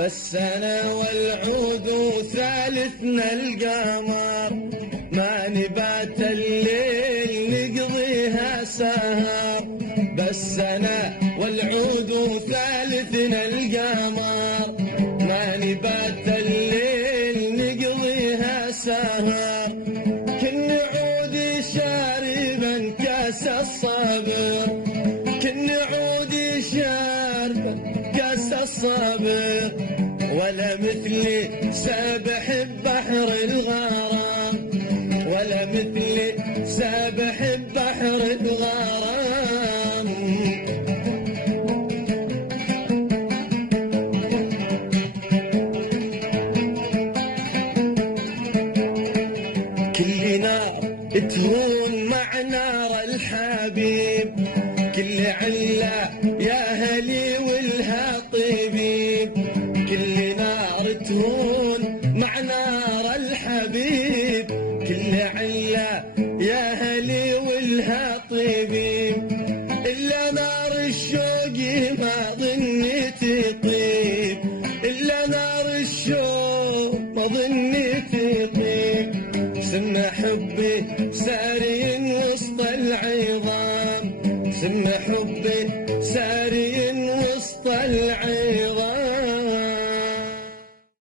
بس أنا والعود وثالثنا القمر، ما نبات الليل نقضيها سهر. بس أنا والعود وثالثنا القمر، ما نبات الليل نقضيها سهر. كن عودي شاربا كاس الصبر، كن عودي شاربا كاس الصبر. ولا مثلي سابح ببحر الغرام، ولا مثلي سابح ببحر الغرام. كل نار تهون مع نار الحبيب، كل علة يا هلي والها طبيب. كل نار تهون مع نار الحبيب، كل علة يا هلي والها طبيب. إلا نار الشوق ما ظني تطيب، إلا نار الشوق ما ظني تطيب. سن حبي ساري وسط العظام، سن حبي ساري